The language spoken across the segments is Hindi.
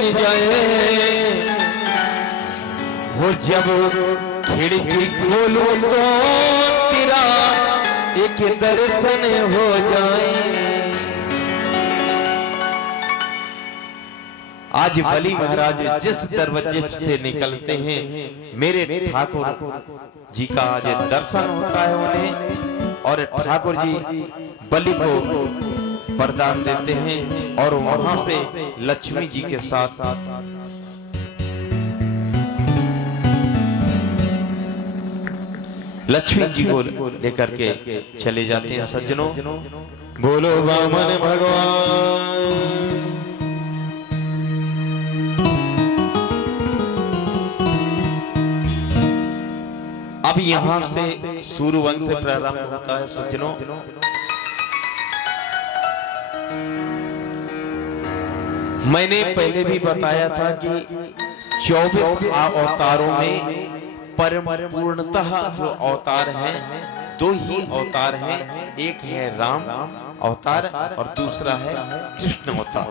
बन जाए, वो जब खिड़की खोलूं तो तेरा एक दर्शन हो जाए। आज बली महाराज जिस दरवाजे से निकलते हैं, मेरे ठाकुर जी का आज दर्शन होता है उन्हें, और ठाकुर जी बलि को वरदान देते हैं और वहां से लक्ष्मी जी के साथ लक्ष्मी जी को लेकर के चले जाते हैं। सज्जनों, बोलो वामन भगवान। अब यहां से सूर्यवंश से प्रारंभ होता है। सज्जनों, मैंने पहले भी बताया था कि 24 अवतारों में परम पूर्णतः जो अवतार हैं, दो ही अवतार हैं, एक है राम अवतार और दूसरा है कृष्ण अवतार।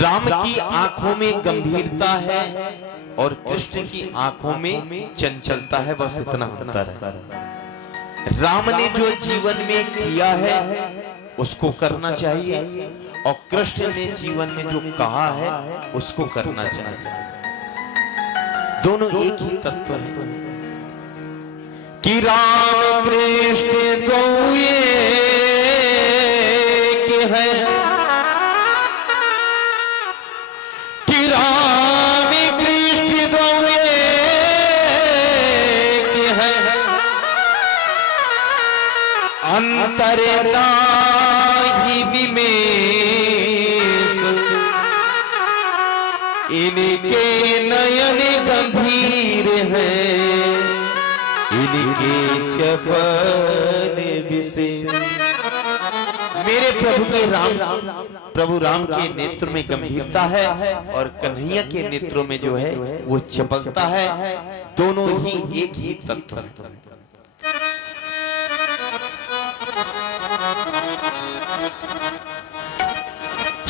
राम की आंखों में गंभीरता है और कृष्ण की आंखों में चंचलता है, बस इतना अंतर है। राम ने जो जीवन में किया है उसको करना चाहिए, और कृष्ण ने जीवन में जो कहा है उसको करना चाहिए। दोनों एक ही तत्व हैं कि राम कृष्ण दो एक है, कि राम कृष्ण दो एक है, अंतर नाही विमेश, इनके नयन गंभीर हैं, इनके चपल विशेष। मेरे प्रभु राम के नेत्र में गंभीरता है और कन्हैया के नेत्रों में जो है वो चपलता है। दोनों ही एक ही तत्व है।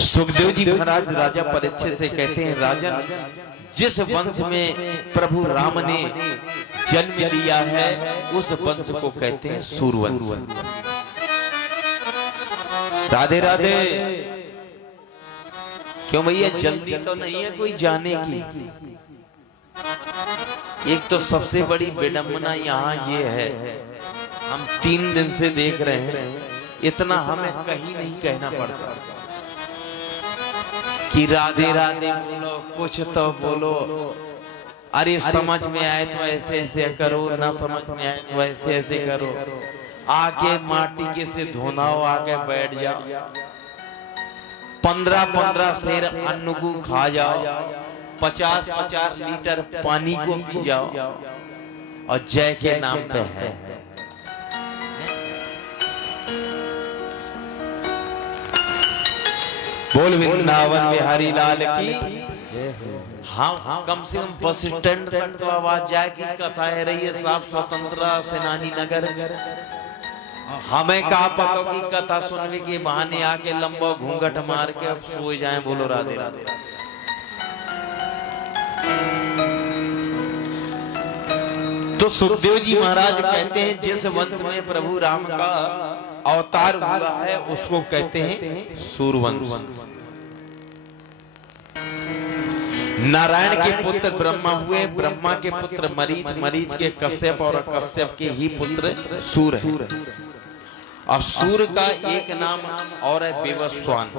सुखदेव जी महाराज राजा परीक्षित से कहते हैं, राजन, जिस वंश में प्रभु राम ने जन्म लिया है उस वंश को कहते हैं सूर्यवंश। राधे राधे। क्यों भैया, जल्दी तो नहीं है कोई जाने की? एक तो सबसे बड़ी विडंबना यहाँ ये है, हम 3 दिन से देख रहे हैं, इतना हमें कहीं नहीं कहना पड़ता कि राधे राधे बोलो, कुछ तो बोलो। अरे समझ में आए तो ऐसे ऐसे करो, ना समझ में आए तो ऐसे ऐसे करो। आके माटी के से धोनाओ, आके बैठ जाओ, 15-15 सेर अन्न को खा जाओ, 50-50 लीटर पानी को पी जाओ, और जय के नाम पे है। बोल वृंदावन बिहारी लाल की जय हो। हाँ, कम से कम बस स्टैंड तक तो आवाज जाए कि कथा है रही है साफ स्वतंत्रता सेनानी नगर। हमें कहा पता की कथा सुनने के बहाने आके लंबा घूंघट मार के अब सो जाए। बोलो राधे राधे। तो सुखदेव जी महाराज कहते हैं, जिस वंश में प्रभु राम का अवतार हुआ है उसको कहते हैं सूर्यवंश। नारायण के पुत्र ब्रह्मा हुए, ब्रह्मा के पुत्र मरीच, मरीच के कश्यप, और कश्यप के ही पुत्र सूर्य है। और सूर्य का एक नाम और है विवस्वान।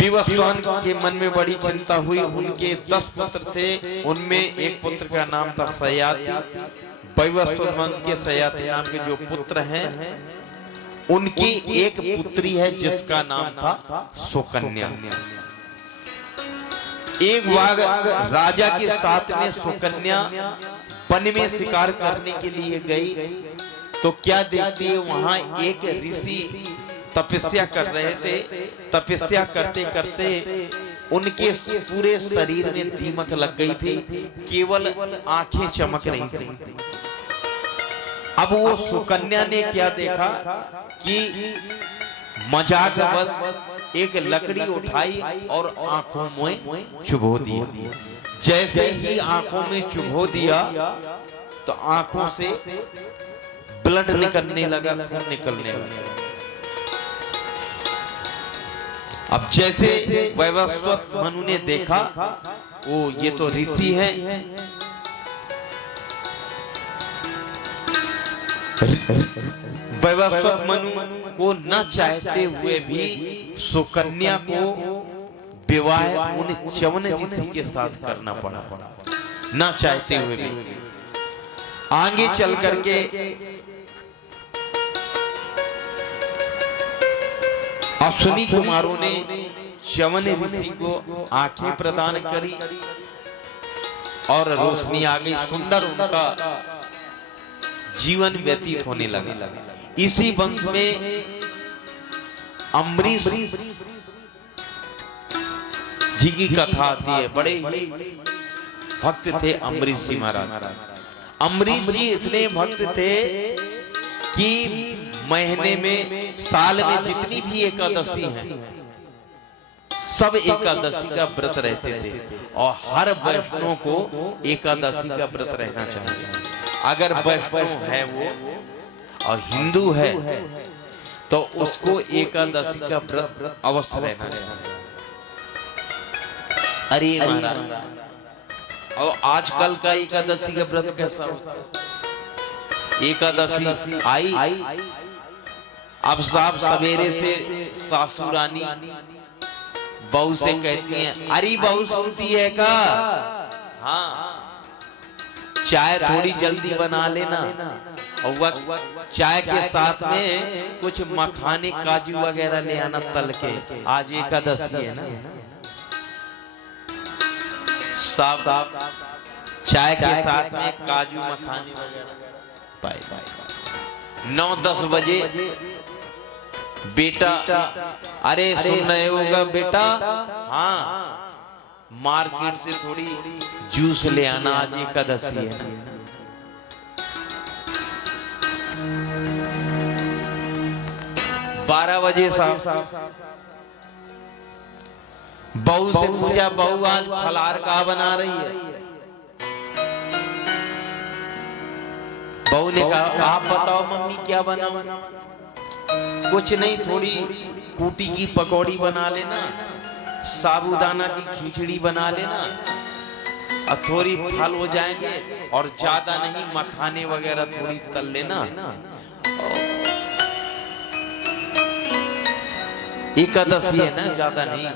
विवस्वान के मन में बड़ी चिंता हुई। उनके 10 पुत्र थे, उनमें एक पुत्र का नाम था सयाति। वैवस्वत वंश के सयाति नाम के जो पुत्र हैं, उनकी एक पुत्री है जिसका नाम था सुकन्या। एक बार राजा के साथ में सुकन्या वन में शिकार करने के लिए गई, तो क्या देखती है, वहां एक ऋषि तपस्या कर रहे थे। तपस्या करते करते उनके पूरे शरीर में दीमक लग गई थी, केवल आंखें चमक रही थी। अब वो सुकन्या ने क्या देखा कि मजाक बस एक लकड़ी उठाई और आंखों में चुभो दिया। जैसे ही आंखों में चुभो दिया तो आंखों से ब्लड निकलने लगा, खून निकलने लगा। अब जैसे वैवस्वत मनु ने देखा, वो ये तो ऋषि है, वैवस्वत मनु को न चाहते हुए भी सुकन्या को विवाह उन च्यवन ऋषि के साथ करना पड़ा, न चाहते हुए भी। आगे चल करके अश्विनी कुमारों ने च्यवन ऋषि को आंखें प्रदान करी और रोशनी आ गई, सुंदर उनका जीवन व्यतीत होने लगा। इसी वंश में अम्बरीश जी की कथा आती है। बड़े ही भक्त थे अम्बरीश जी महाराज। अम्बरीश जी इतने भक्त थे कि महीने में, साल में जितनी भी एकादशी है, सब एकादशी का व्रत रहते थे। और हर वैष्णव को एकादशी का व्रत रहना चाहिए। अगर वैष्णव है वो और हिंदू है तो उसको एकादशी का व्रत अवश्य रहना चाहिए। अरे महाराज, और आजकल का एकादशी का व्रत कैसा होता है? एकादशी आई, अब साफ सवेरे से सासुरानी बहू से कहती हैं, अरे बहू सुनती है का? हाँ, चाय थोड़ी जल्दी बना लेना, और वह चाय के साथ में कुछ मखाने काजू वगैरह ले आना तल के, आज एकादशी है ना। साफ चाय के साथ में काजू मखाने वगैरह। 9-10 बजे बेटा, अरे सुन रहे होगा बेटा, हाँ मार्केट से थोड़ी जूस ले आना, आज एकादशी है ना। बारह बजे साहब बहू से पूछा, बहू आज फलाहार का बना रही है? बहू ने कहा, आप बताओ मम्मी क्या बना? कुछ नहीं, थोड़ी कूटी की पकौड़ी बना लेना, साबूदाना की खिचड़ी बना लेना, और थोड़ी फल हो जाएंगे, और ज्यादा नहीं, मखाने वगैरह थोड़ी तल लेना। एकादशी है ना, ज्यादा नहीं।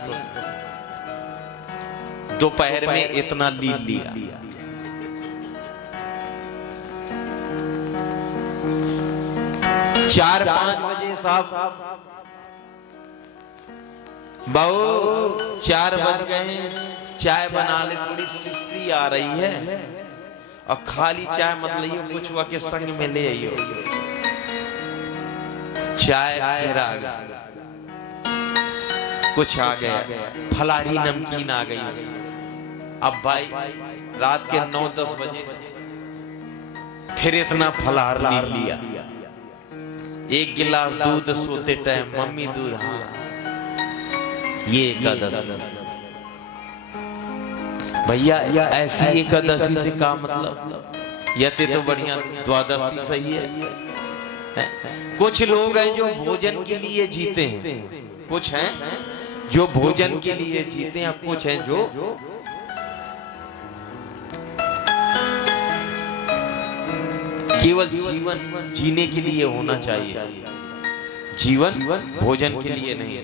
दोपहर में इतना लील लिया। चार 5 बजे साहब बहू 4 बज गए, चाय बना ले, थोड़ी सुस्ती आ रही है, और खाली चाय मत लियो, कुछ वा के संग में ले आइयो। चाय फिर आ गई, कुछ आ गया, फलारी नमकीन आ गई। अब भाई रात के 9-10 बजे फिर इतना फलाहार ले लिया। 1 गिलास दूध सोते टाइम, मम्मी दूध, हाँ ये एकादशी भैया, ऐसी एकादशी से का मतलब? यते तो बढ़िया द्वादशी सही है। कुछ लोग हैं जो भोजन के लिए जीते हैं, कुछ हैं जो भोजन के लिए जीते हैं, कुछ हैं जो केवल जीवन जीने के लिए होना चाहिए, जीवन भोजन के लिए नहीं।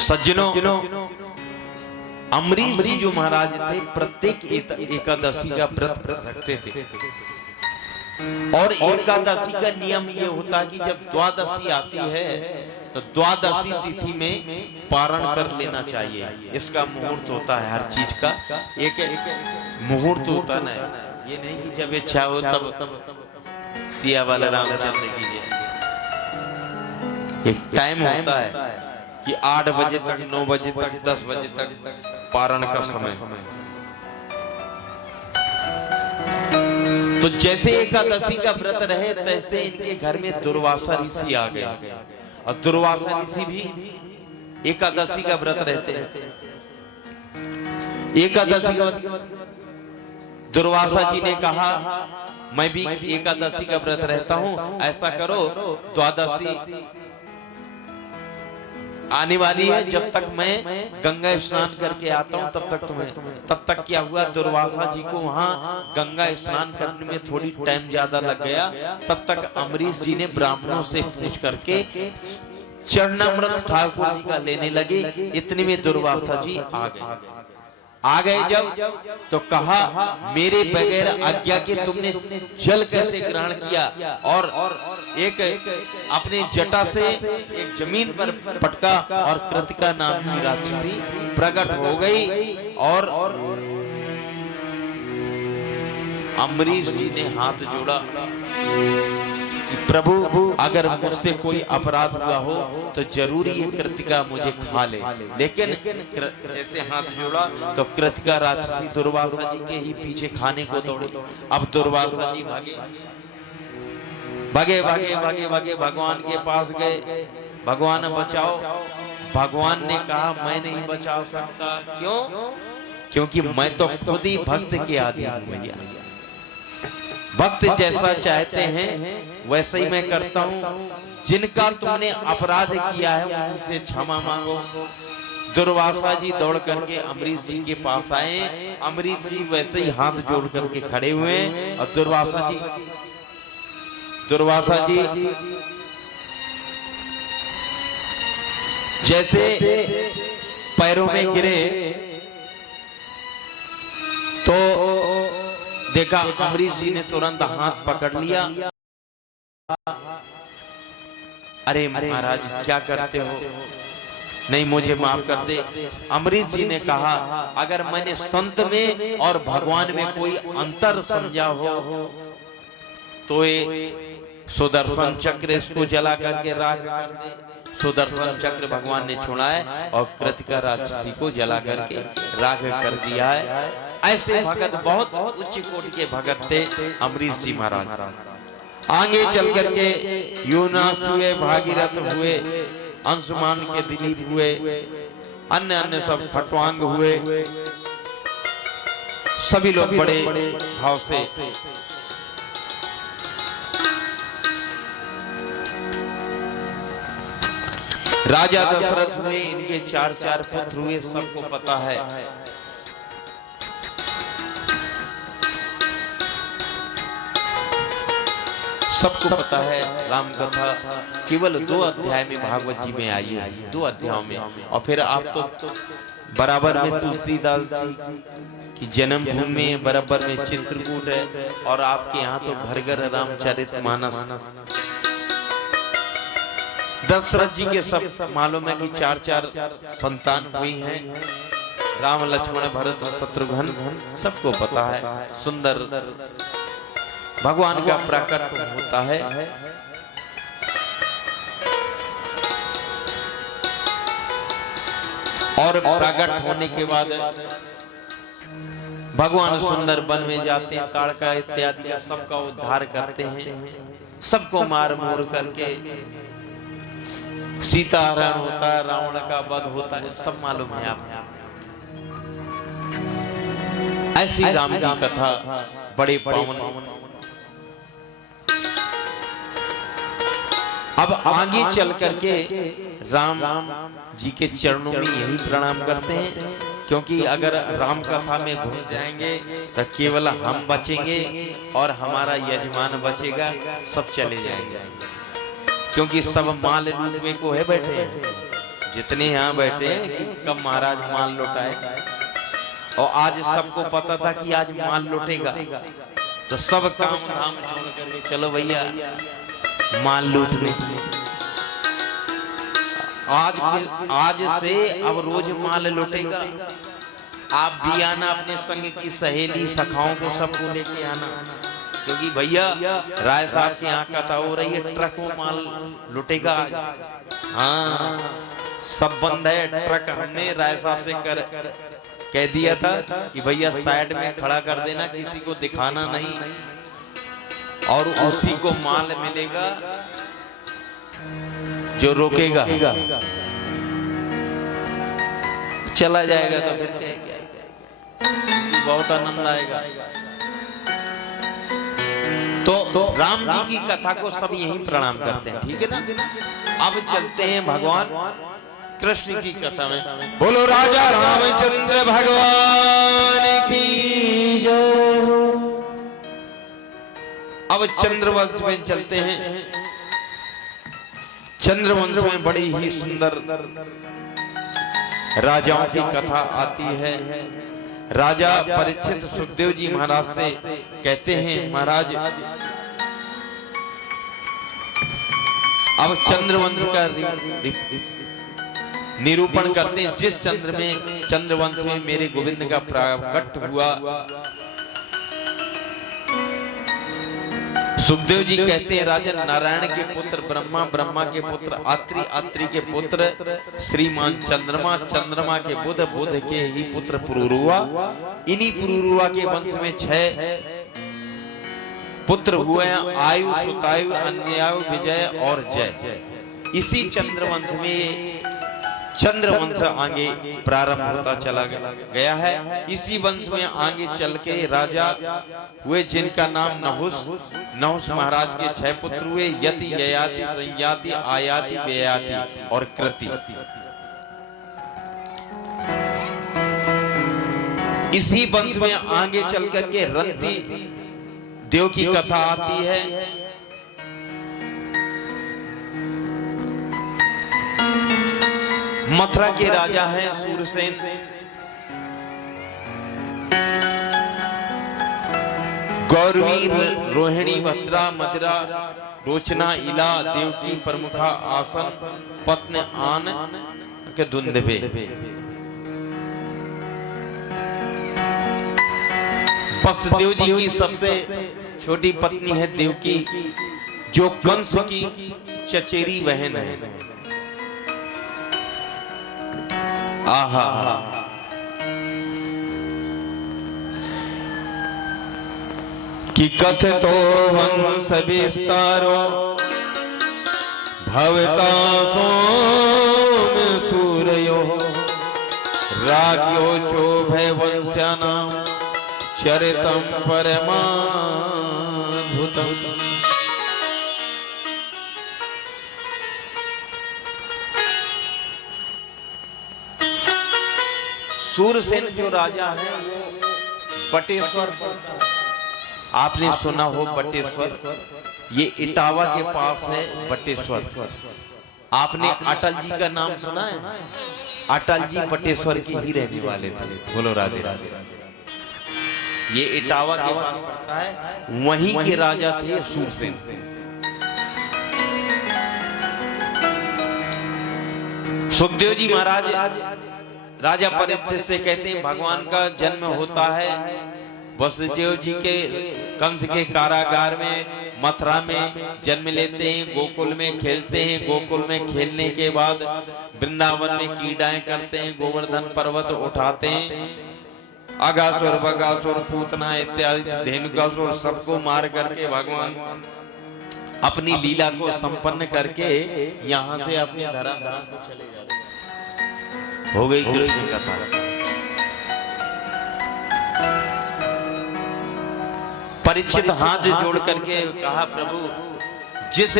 सज्जनों, अम्बरीश जी जो महाराज थे, प्रत्येक एकादशी का व्रत रखते थे। और एकादशी का नियम ये होता कि जब द्वादशी आती है तो द्वादशी तिथि में पारण कर लेना चाहिए। इसका मुहूर्त होता है, हर चीज का एक मुहूर्त होता ना, ये नहीं कि जब इच्छा हो तब सिया वाला रामचंद्र की जय। एक टाइम होता है कि 8 बजे तक, 9 बजे तक, 10 बजे तक पारण का समय। तो जैसे एकादशी का व्रत रहे तैसे इनके घर में दुर्वासा ऋषि आ गए, और दुर्वासा ऋषि भी एकादशी का व्रत रहते हैं। एकादशी का दुर्वासा जी ने कहा मैं भी एकादशी का व्रत रहता हूं, ऐसा करो द्वादशी आने वाली है, जब तक मैं गंगा स्नान करके आता हूं तब तक क्या हुआ, दुर्वासा जी को वहां गंगा स्नान करने में थोड़ी टाइम ज्यादा लग गया। तब तक अमरीश जी ने ब्राह्मणों से पूछ करके चरणामृत ठाकुर जी का लेने लगे। इतने में दुर्वासा जी आ गए जब तो कहा मेरे बगैर आज्ञा के तुमने जल कैसे ग्रहण किया, और एक अपने जटा से एक जमीन पर पटका और कृतिका नाम की राक्षसी प्रकट हो गई। और अमरीश जी ने हाथ जोड़ा कि प्रभु अगर मुझसे कोई अपराध हुआ हो तो जरूरी ये कृतिका मुझे खा ले। लेकिन जैसे हाथ जोड़ा तो कृतिका राक्षसी दुर्वासा जी के ही पीछे खाने को दौड़ी। अब दुर्वासा जी भागे भगवान के पास गए, भगवान बचाओ। भगवान ने कहा मैं नहीं बचा सकता। क्यों? क्योंकि मैं तो खुद ही भक्त के आदि हूं भैया। भक्त जैसा चाहते हैं वैसे ही मैं करता हूं। जिनका तुमने अपराध किया है उनसे क्षमा मांगो। दुर्वासा जी दौड़ करके अमरीश जी के पास आए। अमरीश जी वैसे ही हाथ जोड़ करके खड़े हुए, और दुर्वासा जी जैसे पैरों में गिरे तो देखा अमरीश जी ने तुरंत हाथ पकड़ लिया। अरे महाराज क्या करते हो, नहीं मुझे माफ कर दे। अमरीश जी ने कहा अगर मैंने संत में और भगवान में कोई अंतर समझा हो तो ये सुदर्शन चक्र इसको जला करके राख कर दे। सुदर्शन चक्र भगवान ने छुड़ाया और कृतिका राक्षसी को जला करके राख कर दिया है। ऐसे भगत बहुत उच्च कोटि के भगत थे अमरीश जी महाराज। आगे चल करके यूनास हुए, भागीरथ हुए, अंशुमान के दिलीप हुए, अन्य सब खटवांग हुए। सभी लोग बड़े भाव से राजा दशरथ हुए, इनके 4 पुत्र हुए, सबको पता है। सबको पता है राम कथा केवल 2 अध्याय में भागवत जी में आई है, 2 अध्यायों में। और फिर आप तो बराबर में तुलसीदास जी की जन्मभूमि में, बराबर में चित्रकूट है, और आपके यहाँ तो घर घर रामचरितमानस। दशरथ जी के सब मालूम है कि 4 संतान हुई हैं, राम लक्ष्मण भरत शत्रुघ्न, सबको पता है। सुंदर भगवान का प्रकट होता है। और प्रकट होने के बाद भगवान सुंदर वन में जाते हैं, ताड़का इत्यादि का सबका उद्धार करते हैं, सबको मार मोर करके सीता हरण होता है, रावण का वध होता है, सब मालूम है आपको। ऐसी राम की कथा बड़े पावन। अब आगे चल करके राम जी के चरणों में यही प्रणाम करते हैं, क्योंकि अगर राम कथा में घुस जाएंगे तो केवल हम बचेंगे और हमारा यजमान बचेगा, सब चले जाएंगे। क्योंकि सब माल लूटने को है बैठे हैं, जितने यहाँ बैठे हैं कि कब महाराज माल लुटाए। और आज सबको पता था कि आज माल लुटेगा, तो सब काम धाम छोड़ करके चलो भैया माल लूटने। आज से अब रोज माल लुटेगा। आप भी आना, अपने संग की सहेली सखाओं को सबको लेके आना, क्योंकि भैया राय साहब के यहाँ कथा हो रही है, ट्रकों माल लुटेगा। हाँ सब बंद है ट्रक। हमने राय साहब से कह दिया था कि भैया साइड में खड़ा कर देना, किसी को दिखाना नहीं। और उसी को माल मिलेगा जो रोकेगा, चला जाएगा तो फिर क्या, बहुत आनंद आएगा। तो राम जी की कथा को सब यहीं प्रणाम करते हैं, ठीक है ना। अब चलते हैं भगवान कृष्ण की कथा में। बोलो राजा रामचंद्र भगवान की जय। अब चंद्रवंश में चलते हैं। चंद्रवंश में बड़ी ही सुंदर राजाओं की कथा आती है। राजा परीक्षित सुखदेव जी महाराज से कहते हैं, महाराज अब चंद्रवंश का निरूपण करते हैं। जिस चंद्रवंश में मेरे गोविंद का प्रकट हुआ। सुखदेव जी कहते हैं, राजा नारायण के पुत्र ब्रह्मा, ब्रह्मा के पुत्र आत्रि, आत्रि के पुत्र श्रीमान चंद्रमा, चंद्रमा के बुध, बुध के ही पुत्र पुरुरुआ। इन्हीं पुरुरुआ के वंश में 6 पुत्र हुए हैं, आयु, सुतायु, अन्यायु, विजय और जय। इसी चंद्रवंश में चंद्रवंश आगे प्रारंभ होता चला गया है। इसी वंश में आगे चल के राजा हुए जिनका नाम नहुस। नहुस महाराज के 6 पुत्र हुए, यति, ययाति, संयाति, आयाति, व्ययाति और कृति। इसी वंश में आगे चल करके रंती देव की कथा आती है। मथुरा के राजा हैं सूरसेन। गौरवी, रोहिणी, भद्रा, मदिरा, रोचना, इला, देवकी, प्रमुखा, आसन, पत्न, आन के दुंदभे। वसुदेव जी की सबसे छोटी पत्नी है देवकी, जो कंस की चचेरी बहन है। आहा, कि कथतो वंश विस्तारो भवता सोम सूर्यो राज्यो चोभय वंश्यानां चरितं परमाद्भुतम्। सूरसेन जो राजा है वो बटेश्वर, आपने सुना हो बटेश्वर, ये इटावा के पास है बटेश्वर। आपने अटल जी का नाम सुना है? अटल जी बटेश्वर के ही रहने वाले थे। बोलो राधे राधे। ये इटावा के पास पड़ता है, वहीं के राजा थे सूरसेन। सुखदेव जी महाराज राजा परीक्षित से कहते हैं, भगवान का जन्म होता है वसुदेव जी के कंस के कारागार में, मथुरा में जन्म लेते हैं, गोकुल में खेलते हैं। गोकुल में खेलने के बाद वृंदावन में क्रीड़ाएं करते हैं, गोवर्धन पर्वत उठाते हैं, अगासुर, बगासुर, पूतना इत्यादि धेनुकासुर सबको मार करके भगवान अपनी लीला को संपन्न करके यहाँ से अपने धर्म को चले जाते हैं। हो गई कृष्ण कथा। परीक्षित हाथ जोड़ करके कहा, प्रभु जिस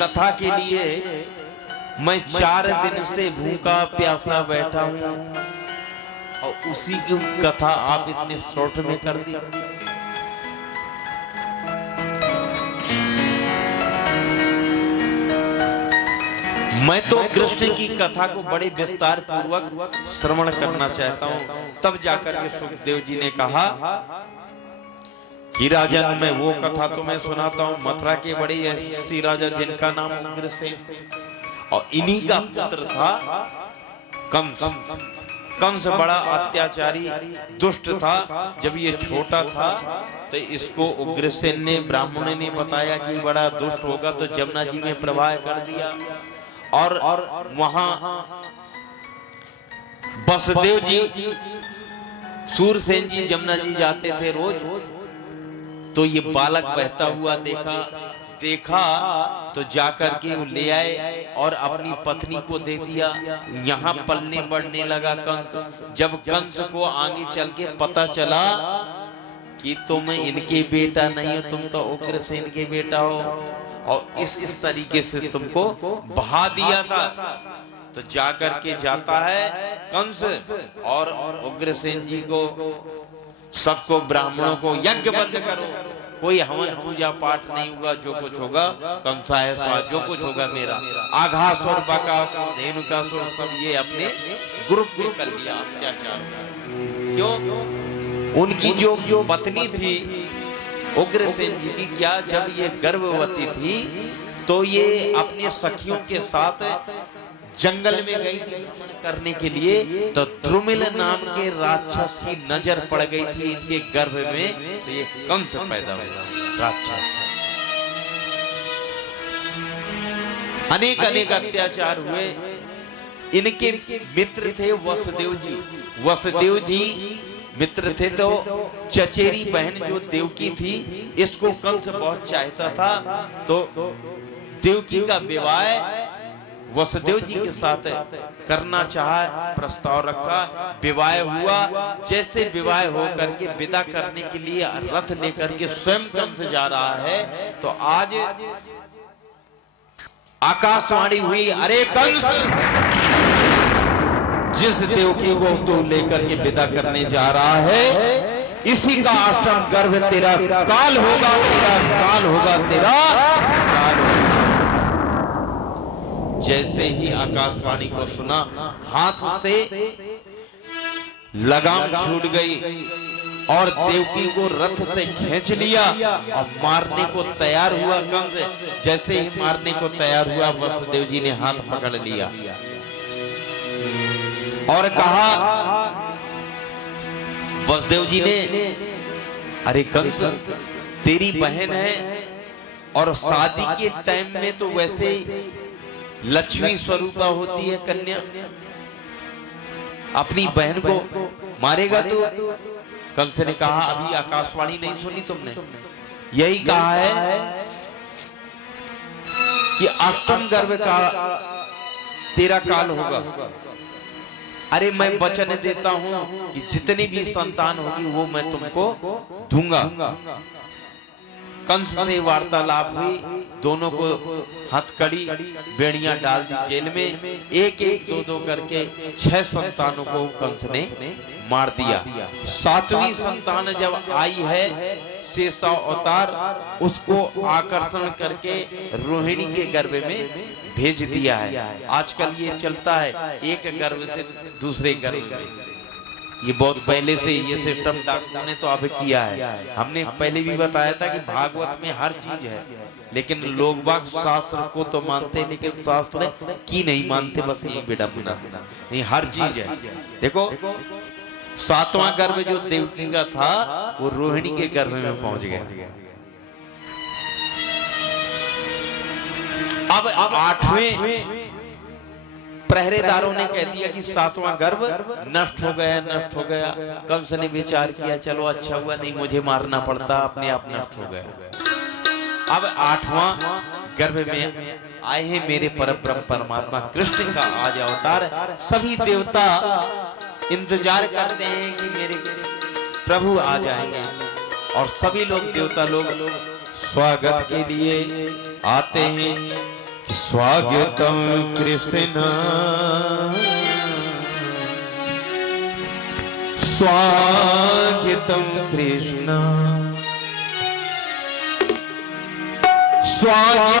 कथा के लिए मैं 4 दिन से भूखा प्यासा बैठा हूं और उसी की कथा आप इतने शॉर्ट में कर दी। मैं तो कृष्ण की कथा को बड़े विस्तार पूर्वक श्रवण करना चाहता हूं। तब जाकर के सुखदेव जी ने कहा कि राजन, मैं वो कथा तुम्हें सुनाता हूं। मथुरा के बड़े ऐसी राजा जिनका नाम उग्रसेन, और इन्हीं का पुत्र था कंस। कंस बड़ा अत्याचारी दुष्ट था। जब ये छोटा था तो इसको उग्रसेन ने, ब्राह्मण ने बताया कि बड़ा दुष्ट होगा, तो जमुना जी में प्रवाह कर दिया। और वहां वसुदेव जी, सूरसेन जी जमुना जी जाते थे रोज। तो ये बालक बहता हुआ देखा तो जाकर के वो ले आए और अपनी पत्नी को दे दिया। यहाँ पलने बढ़ने लगा कंस। जब कंस को आगे चल के पता चला कि तुम इनके बेटा नहीं हो, तुम तो उग्रसेन के बेटा हो, और इस तरीके से तुमको बहा दिया था, तो जाकर के जाता है कंस और उग्रसेन जी को, सबको ब्राह्मणों को यज्ञ बंद करो, कोई हवन पूजा पाठ नहीं होगा, जो कुछ होगा कंसाय स्वाहा, जो कुछ होगा मेरा। आघासुर बकासुर धेनुकासुर सब ये अपने ग्रुप में कर लिया अत्याचार। क्यों? उनकी जो पत्नी थी उग्रसेन जी की, क्या जब ये गर्भवती थी तो ये अपने सखियों के साथ जंगल में गई थी भ्रमण करने के लिए, तो द्रुमिल नाम के राक्षस की नजर पड़ गई थी इनके गर्भ में, तो ये कंस पैदा हुआ राक्षस। अनेक अनेक अत्याचार हुए। इनके मित्र थे वसुदेव जी। वसुदेव जी मित्र थे, तो चचेरी बहन जो देवकी थी, इसको कंस बहुत चाहता था, तो देवकी का विवाह वसुदेव जी के साथ करना चाहा, प्रस्ताव रखा, विवाह हुआ। जैसे विवाह हो करके विदा करने के लिए रथ लेकर के स्वयं कंस जा रहा है, तो आज आकाशवाणी हुई, अरे कंस, जिस देवकी को तू लेकर के विदा करने जा रहा है, इसी का अष्टम गर्भ तेरा काल होगा, तेरा काल होगा, तेरा काल होगा। जैसे ही आकाशवाणी को सुना, हाथ से लगाम छूट गई और देवकी को रथ से खींच लिया और मारने को तैयार हुआ कंस। जैसे ही मारने को तैयार हुआ, वसुदेव जी ने हाथ पकड़ लिया और कहा, वसुदेव जी ने, अरे कंस, तेरी बहन है और शादी के टाइम में तो वैसे लक्ष्मी स्वरूपा होती है कन्या, अपनी बहन को मारेगा तू? कंस ने कहा, अभी आकाशवाणी नहीं सुनी तुमने? यही कहा है कि अष्टम गर्भ का तेरा काल होगा। अरे मैं वचन देता हूं कि जितनी भी संतान होगी वो मैं तुमको दूंगा। कंस से वार्तालाप हुई, दोनों को हथकड़ी बेड़ियां डाल दी जेल में, एक एक दो दो करके 6 संतानों को कंस ने मार दिया। 7वीं संतान जब आई है शेषा अवतार, उसको आकर्षण करके रोहिणी के गर्भ में भेज दिया है। आजकल ये चलता है, एक गर्भ से दूसरे गर्भ में। ये बहुत पहले से ये सिस्टम डॉक्टरों ने तो अब किया है। हमने पहले भी बताया था कि भागवत में हर चीज है, लेकिन लोग बाग शास्त्र को तो मानते, लेकिन शास्त्र की नहीं मानते, बस यही विडंबना। नहीं, हर चीज है। देखो, 7वां गर्भ जो देवकी का था, वो रोहिणी के गर्भ में पहुंच गया। अब 8वें पहरेदारों ने कह दिया कि 7वां गर्भ नष्ट हो गया, नष्ट हो गया। कंस ने विचार किया, चलो अच्छा हुआ, नहीं मुझे मारना पड़ता, अपने आप नष्ट हो गया। अब 8वां गर्भ में आए हैं मेरे परब्रह्म परमात्मा कृष्ण का आज अवतार। सभी देवता इंतजार करते हैं कि मेरे प्रभु आ जाएंगे, और सभी लोग देवता लोग स्वागत के लिए आते हैं। स्वागतम कृष्ण, स्वागतम कृष्ण, स्वागतम